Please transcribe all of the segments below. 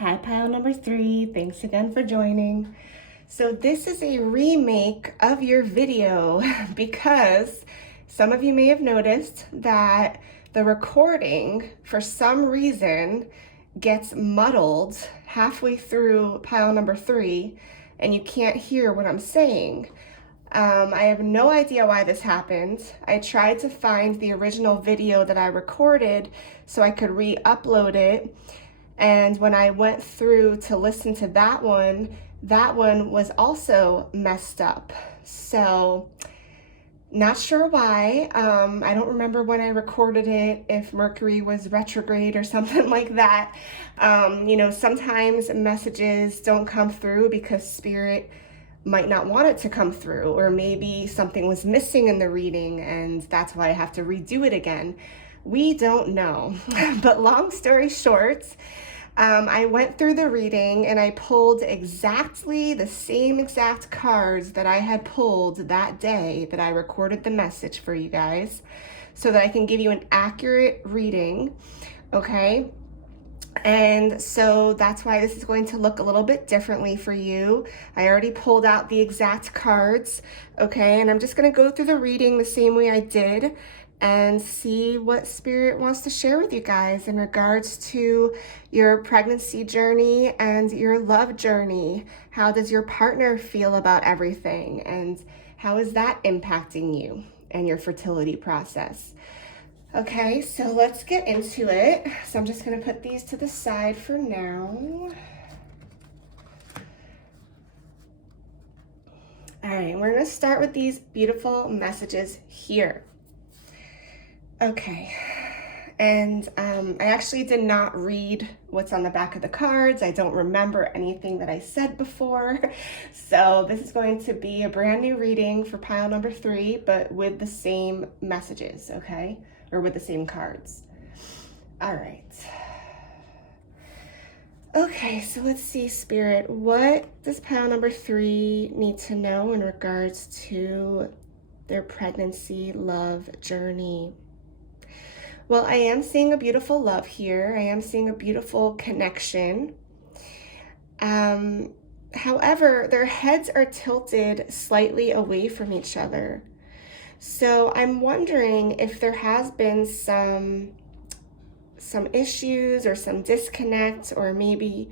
Hi, pile number 3. Thanks again for joining. So this is a remake of your video because some of you may have noticed that the recording, for some reason, gets muddled halfway through pile number 3 and you can't hear what I'm saying. I have no idea why this happened. I tried to find the original video that I recorded so I could re-upload it. And when I went through to listen to that one was also messed up. So not sure why. I don't remember when I recorded it, if Mercury was retrograde or something like that. Sometimes messages don't come through because Spirit might not want it to come through, or maybe something was missing in the reading and that's why I have to redo it again. We don't know. But long story short, I went through the reading and I pulled exactly the same exact cards that I had pulled that day that I recorded the message for you guys so that I can give you an accurate reading, okay? And so that's why this is going to look a little bit differently for you. I already pulled out the exact cards, okay? And I'm just gonna go through the reading the same way I did and see what Spirit wants to share with you guys in regards to your pregnancy journey and your love journey. How does your partner feel about everything? And how is that impacting you and your fertility process? Okay, so let's get into it. So I'm just gonna put these to the side for now. All right, we're gonna start with these beautiful messages here. Okay, and I actually did not read what's on the back of the cards. I don't remember anything that I said before. So this is going to be a brand new reading for pile number 3, but with the same messages, okay? Or with the same cards. All right. Okay, so let's see, Spirit. What does pile number 3 need to know in regards to their pregnancy love journey? Well, I am seeing a beautiful love here. I am seeing a beautiful connection. However, their heads are tilted slightly away from each other. So I'm wondering if there has been some issues or some disconnect, or maybe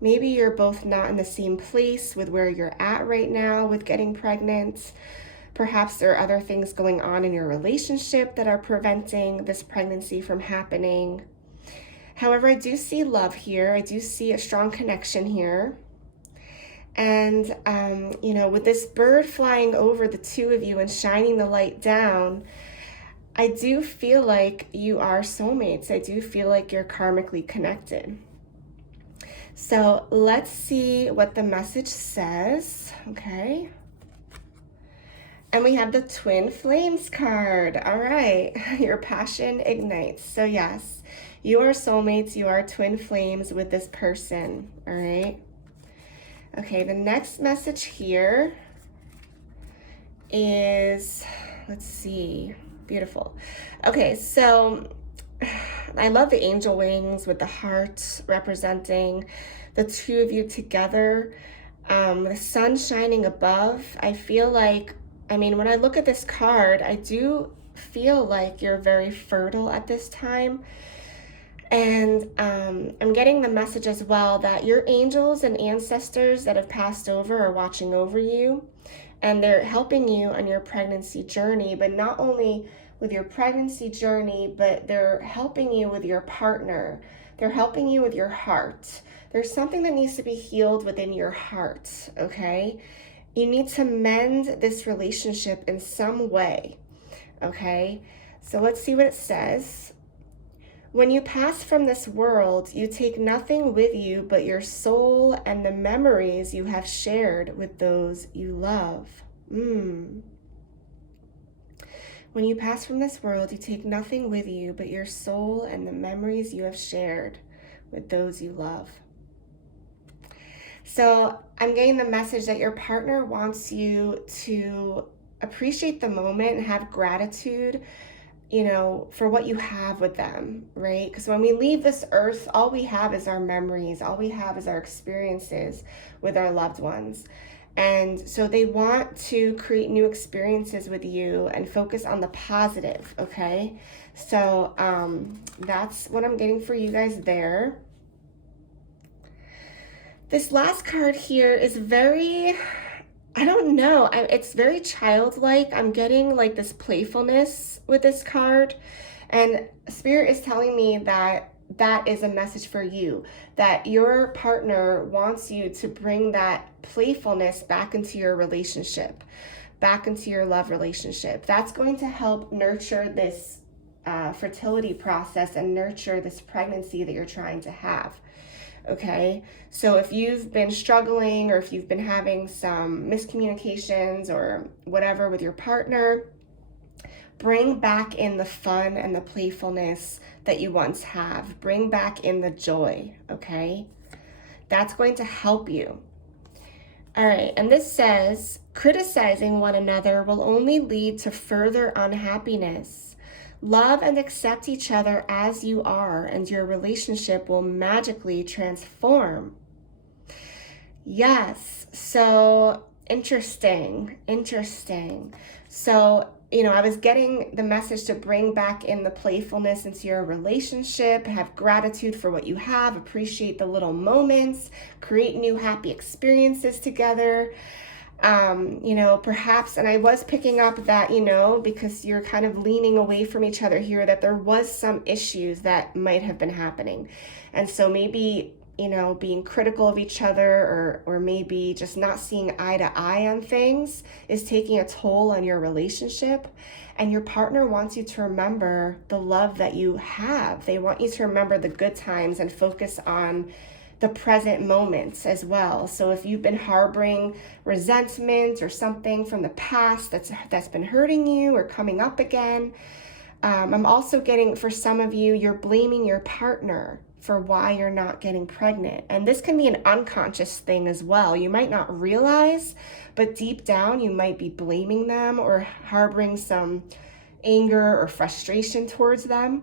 you're both not in the same place with where you're at right now with getting pregnant. Perhaps there are other things going on in your relationship that are preventing this pregnancy from happening. However, I do see love here. I do see a strong connection here. And, with this bird flying over the two of you and shining the light down, I do feel like you are soulmates. I do feel like you're karmically connected. So let's see what the message says, okay? And we have the Twin Flames card. All right, your passion ignites. So yes, you are soulmates, you are twin flames with this person, all right? Okay, the next message here is, let's see, beautiful. Okay, so I love the angel wings with the heart representing the two of you together. The sun shining above. I feel like, when I look at this card, I do feel like you're very fertile at this time. And I'm getting the message as well that your angels and ancestors that have passed over are watching over you, and they're helping you on your pregnancy journey, but not only with your pregnancy journey, but they're helping you with your partner. They're helping you with your heart. There's something that needs to be healed within your heart, okay? You need to mend this relationship in some way, okay? So let's see what it says. When you pass from this world, you take nothing with you but your soul and the memories you have shared with those you love. When you pass from this world, you take nothing with you but your soul and the memories you have shared with those you love. So I'm getting the message that your partner wants you to appreciate the moment and have gratitude for what you have with them, right? Because when we leave this earth, all we have is our memories, all we have is our experiences with our loved ones. And so they want to create new experiences with you and focus on the positive, okay? So that's what I'm getting for you guys there. This last card here is very, I don't know, it's very childlike. I'm getting like this playfulness with this card, and Spirit is telling me that that is a message for you, that your partner wants you to bring that playfulness back into your relationship, back into your love relationship. That's going to help nurture this fertility process and nurture this pregnancy that you're trying to have. Okay, so if you've been struggling or if you've been having some miscommunications or whatever with your partner, bring back in the fun and the playfulness that you once have. Bring back in the joy, okay? That's going to help you. All right, and this says, criticizing one another will only lead to further unhappiness. Love and accept each other as you are, and your relationship will magically transform. Yes, so interesting. So, I was getting the message to bring back in the playfulness into your relationship, have gratitude for what you have, appreciate the little moments, create new happy experiences together. Perhaps, and I was picking up that, because you're kind of leaning away from each other here, that there was some issues that might have been happening. And so maybe, being critical of each other or maybe just not seeing eye to eye on things is taking a toll on your relationship. And your partner wants you to remember the love that you have. They want you to remember the good times and focus on the present moments as well. So if you've been harboring resentment or something from the past that's been hurting you or coming up again, I'm also getting, for some of you, you're blaming your partner for why you're not getting pregnant. And this can be an unconscious thing as well. You might not realize, but deep down you might be blaming them or harboring some anger or frustration towards them.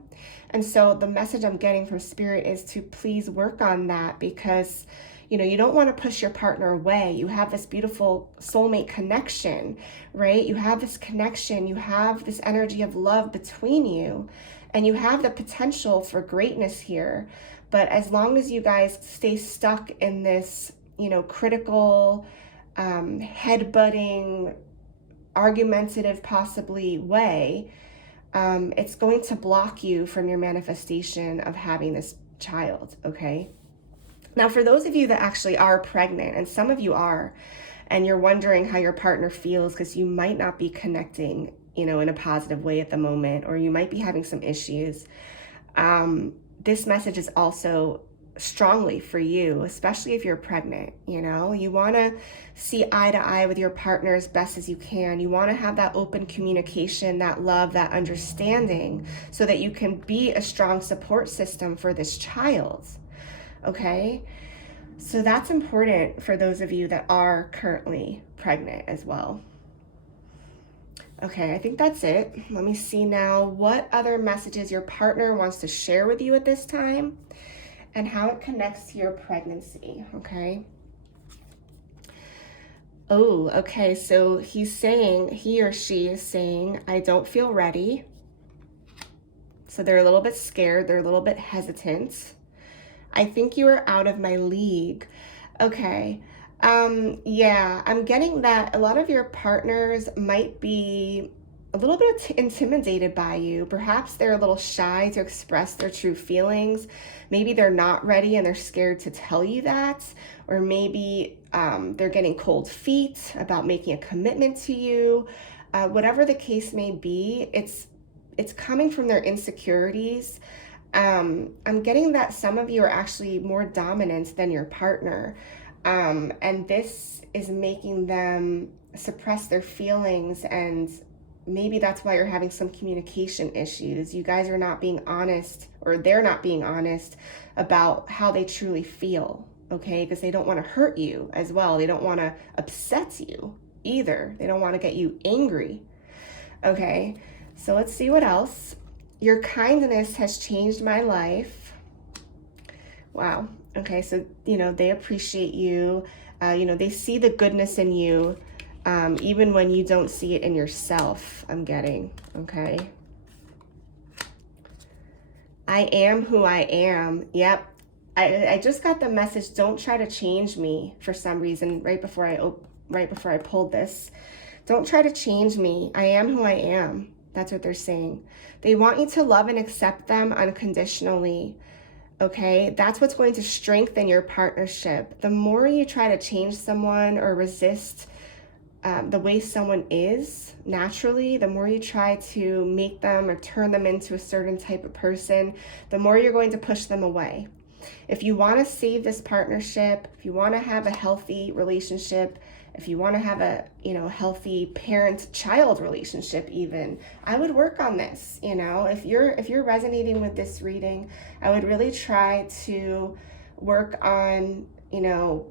And so the message I'm getting from Spirit is to please work on that, because you don't want to push your partner away. You have this beautiful soulmate connection, right? You have this connection, you have this energy of love between you, and you have the potential for greatness here. But as long as you guys stay stuck in this, critical, headbutting, argumentative possibly way, it's going to block you from your manifestation of having this child, okay? Now, for those of you that actually are pregnant, and some of you are, and you're wondering how your partner feels because you might not be connecting, in a positive way at the moment, or you might be having some issues, this message is also strongly for you, especially if you're pregnant. You want to see eye to eye with your partner as best as you can. You want to have that open communication, that love, that understanding, so that you can be a strong support system for this child. Okay, so that's important for those of you that are currently pregnant as well. Okay, I think that's it. Let me see now what other messages your partner wants to share with you at this time and how it connects to your pregnancy, okay? Oh, okay, so he or she is saying, I don't feel ready. So they're a little bit scared, they're a little bit hesitant. I think you are out of my league. Okay. Yeah, I'm getting that a lot of your partners might be a little bit intimidated by you. Perhaps they're a little shy to express their true feelings. Maybe they're not ready and they're scared to tell you that. Or maybe they're getting cold feet about making a commitment to you. Whatever the case may be, it's coming from their insecurities. I'm getting that some of you are actually more dominant than your partner. And this is making them suppress their feelings, and maybe that's why you're having some communication issues. You guys are not being honest, or they're not being honest about how they truly feel, okay? Because they don't want to hurt you as well. They don't want to upset you either. They don't want to get you angry, okay? So let's see what else. Your kindness has changed my life. Wow. Okay, so, they appreciate you. They see the goodness in you, even when you don't see it in yourself, I'm getting, okay? I am who I am. Yep. I just got the message, don't try to change me for some reason right before I pulled this. Don't try to change me. I am who I am. That's what they're saying. They want you to love and accept them unconditionally. Okay, that's what's going to strengthen your partnership. The more you try to change someone or resist the way someone is naturally, the more you try to make them or turn them into a certain type of person, the more you're going to push them away. If you want to save this partnership, if you want to have a healthy relationship, if you want to have a healthy parent-child relationship, even, I would work on this. If you're resonating with this reading, I would really try to work on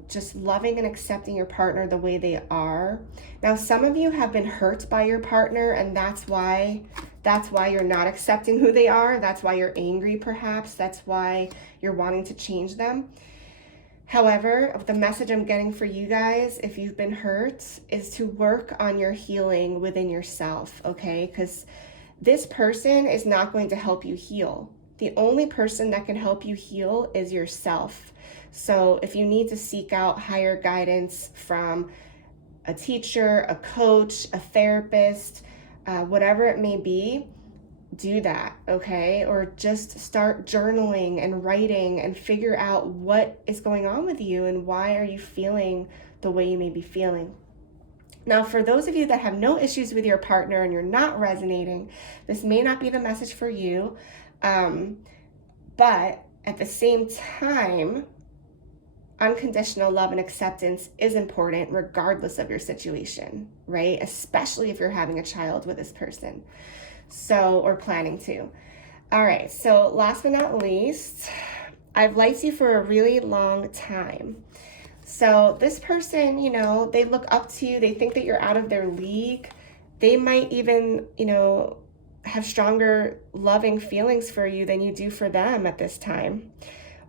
just loving and accepting your partner the way they are. Now, some of you have been hurt by your partner, and that's why you're not accepting who they are. That's why you're angry, perhaps. That's why you're wanting to change them. However, the message I'm getting for you guys, if you've been hurt, is to work on your healing within yourself, okay? Because this person is not going to help you heal. The only person that can help you heal is yourself. So if you need to seek out higher guidance from a teacher, a coach, a therapist, whatever it may be, do that, okay? Or just start journaling and writing and figure out what is going on with you and why are you feeling the way you may be feeling. Now, for those of you that have no issues with your partner and you're not resonating, this may not be the message for you, but at the same time, unconditional love and acceptance is important regardless of your situation, right? Especially if you're having a child with this person. Or planning to. All right, so last but not least, I've liked you for a really long time. So this person, they look up to you. They think that you're out of their league. They might even, have stronger loving feelings for you than you do for them at this time.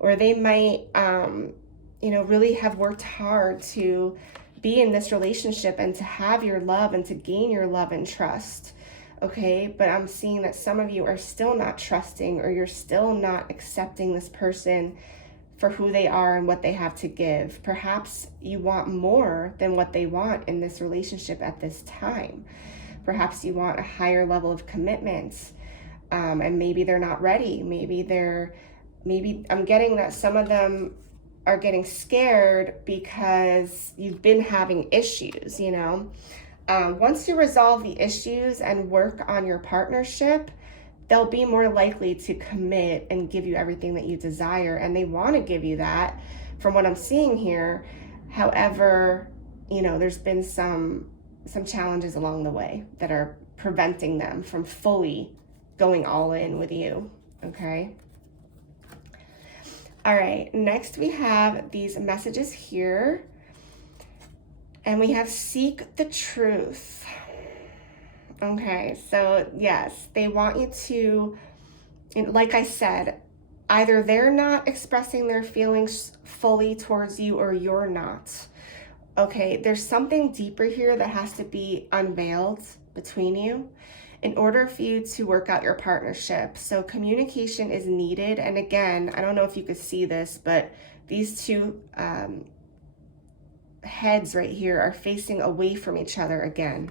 Or they might, really have worked hard to be in this relationship and to have your love and to gain your love and trust. Okay, but I'm seeing that some of you are still not trusting, or you're still not accepting this person for who they are and what they have to give. Perhaps you want more than what they want in this relationship at this time. Perhaps you want a higher level of commitment, and maybe they're not ready. Maybe I'm getting that some of them are getting scared because you've been having issues, Once you resolve the issues and work on your partnership, they'll be more likely to commit and give you everything that you desire. And they want to give you that from what I'm seeing here. However, there's been some challenges along the way that are preventing them from fully going all in with you, okay? All right, next we have these messages here. And we have seek the truth. Okay, so yes, they want you to, like I said, either they're not expressing their feelings fully towards you or you're not. Okay, there's something deeper here that has to be unveiled between you in order for you to work out your partnership. So communication is needed. And again, I don't know if you could see this, but these two heads right here are facing away from each other again.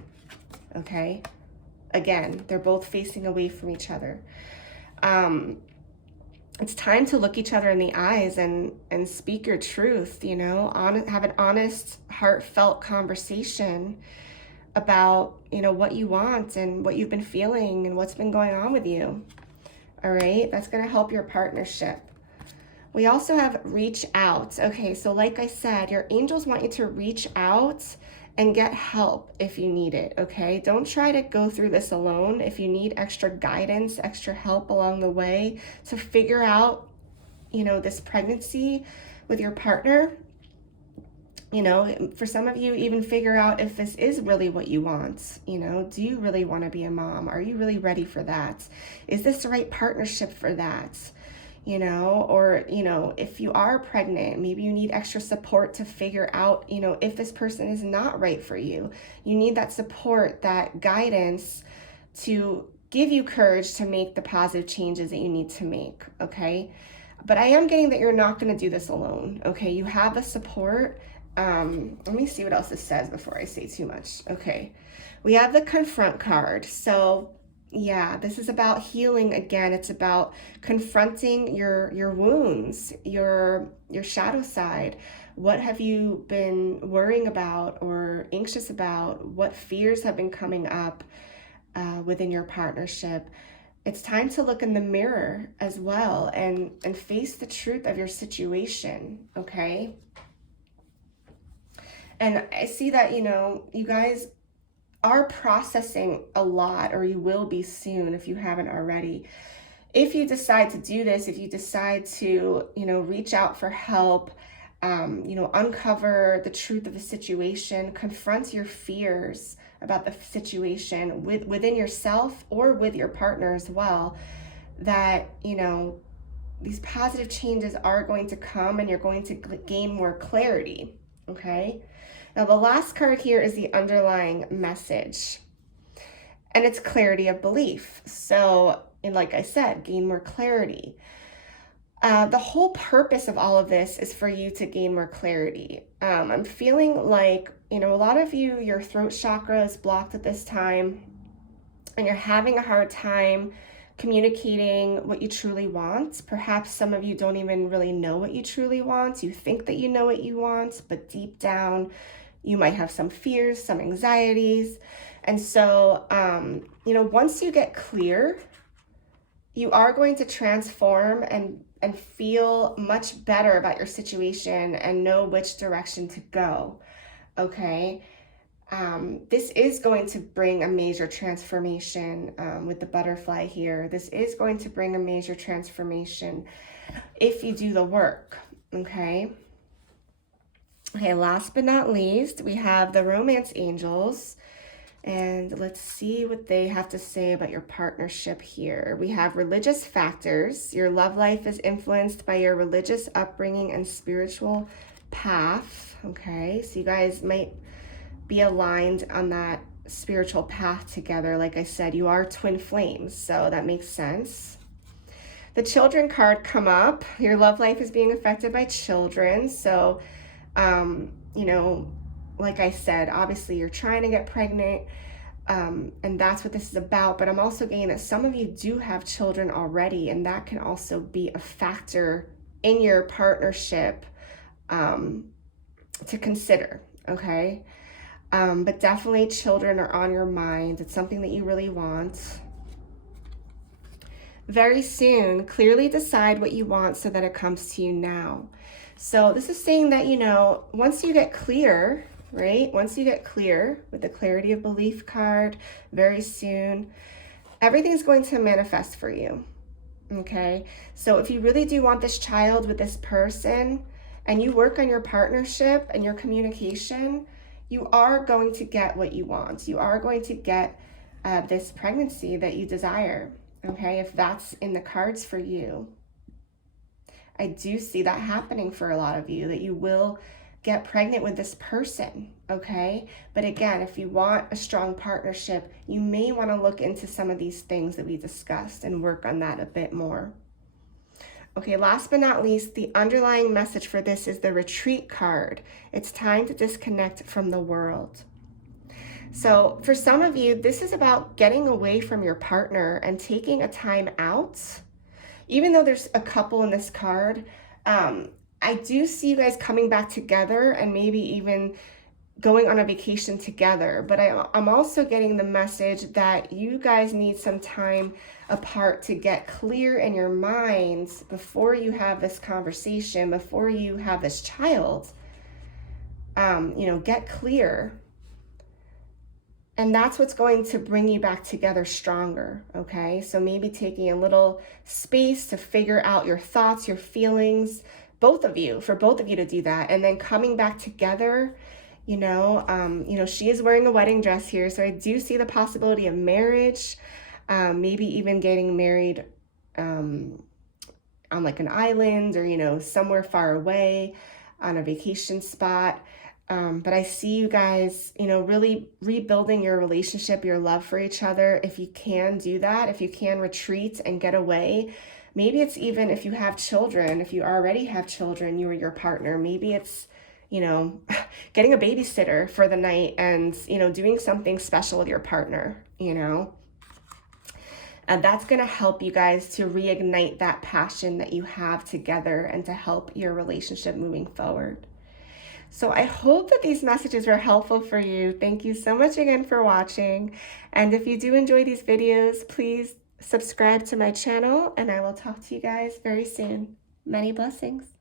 Okay, again, they're both facing away from each other. It's time to look each other in the eyes and speak your truth, have an honest, heartfelt conversation about, what you want and what you've been feeling and what's been going on with you. All right, that's going to help your partnership. We also have reach out. Okay, so like I said, your angels want you to reach out and get help if you need it, okay? Don't try to go through this alone. If you need extra guidance, extra help along the way to figure out, this pregnancy with your partner, You know, for some of you, even figure out if this is really what you want. You know, do you really want to be a mom? Are you really ready for that? Is this the right partnership for that? You know, or, you know, if you are pregnant, maybe you need extra support to figure out, you know, if this person is not right for you. You need that support, that guidance to give you courage to make the positive changes that you need to make, okay? But I am getting that you're not going to do this alone, okay? You have the support. Let me see what else it says before I say too much. Okay, we have the confront card. So yeah, this is about healing again. It's about confronting your wounds, your shadow side. What have you been worrying about or anxious about? What fears have been coming up within your partnership? It's time to look in the mirror as well and face the truth of your situation, okay? And I see that, you know, you guys are processing a lot, or you will be soon if you haven't already. If you decide to do this, if you decide to, you know, reach out for help, you know, uncover the truth of the situation, confront your fears about the situation within yourself or with your partner as well, that, you know, these positive changes are going to come and you're going to gain more clarity, okay? Now, the last card here is the underlying message, and it's clarity of belief. So, and like I said, gain more clarity. The whole purpose of all of this is for you to gain more clarity. I'm feeling like, you know, a lot of you, your throat chakra is blocked at this time, and you're having a hard time communicating what you truly want. Perhaps some of you don't even really know what you truly want. You think that you know what you want, but deep down, you might have some fears, some anxieties. And so, you know, once you get clear, you are going to transform and feel much better about your situation and know which direction to go, okay? This is going to bring a major transformation with the butterfly here. This is going to bring a major transformation if you do the work, okay? Okay, last but not least, we have the romance angels, and let's see what they have to say about your partnership here. We have religious factors. Your love life is influenced by your religious upbringing and spiritual path, okay? So you guys might be aligned on that spiritual path together. Like I said, you are twin flames, so that makes sense. The children card come up. Your love life is being affected by children, so you know, like I said, obviously you're trying to get pregnant, and that's what this is about. But I'm also getting that some of you do have children already, and that can also be a factor in your partnership to consider, okay? But definitely children are on your mind. It's something that you really want. Very soon, clearly decide what you want so that it comes to you now. So this is saying that, you know, once you get clear, right? Once you get clear with the clarity of belief card, very soon, everything's going to manifest for you, okay? So if you really do want this child with this person and you work on your partnership and your communication, you are going to get what you want. You are going to get this pregnancy that you desire, okay? If that's in the cards for you. I do see that happening for a lot of you, that you will get pregnant with this person, okay? But again, if you want a strong partnership, you may want to look into some of these things that we discussed and work on that a bit more. Okay, last but not least, the underlying message for this is the retreat card. It's time to disconnect from the world. So for some of you, this is about getting away from your partner and taking a time out. Even though there's a couple in this card, I do see you guys coming back together and maybe even going on a vacation together. But I'm also getting the message that you guys need some time apart to get clear in your minds before you have this conversation, before you have this child. You know, get clear. And that's what's going to bring you back together stronger, okay? So maybe taking a little space to figure out your thoughts, your feelings, for both of you to do that, and then coming back together. She is wearing a wedding dress here, so I do see the possibility of marriage, maybe even getting married on like an island, or somewhere far away on a vacation spot. But I see you guys, really rebuilding your relationship, your love for each other. If you can do that, if you can retreat and get away, maybe it's even if you have children, if you already have children, you or your partner, maybe it's, getting a babysitter for the night and, doing something special with your partner, And that's going to help you guys to reignite that passion that you have together and to help your relationship moving forward. So I hope that these messages were helpful for you. Thank you so much again for watching. And if you do enjoy these videos, please subscribe to my channel, and I will talk to you guys very soon. Many blessings.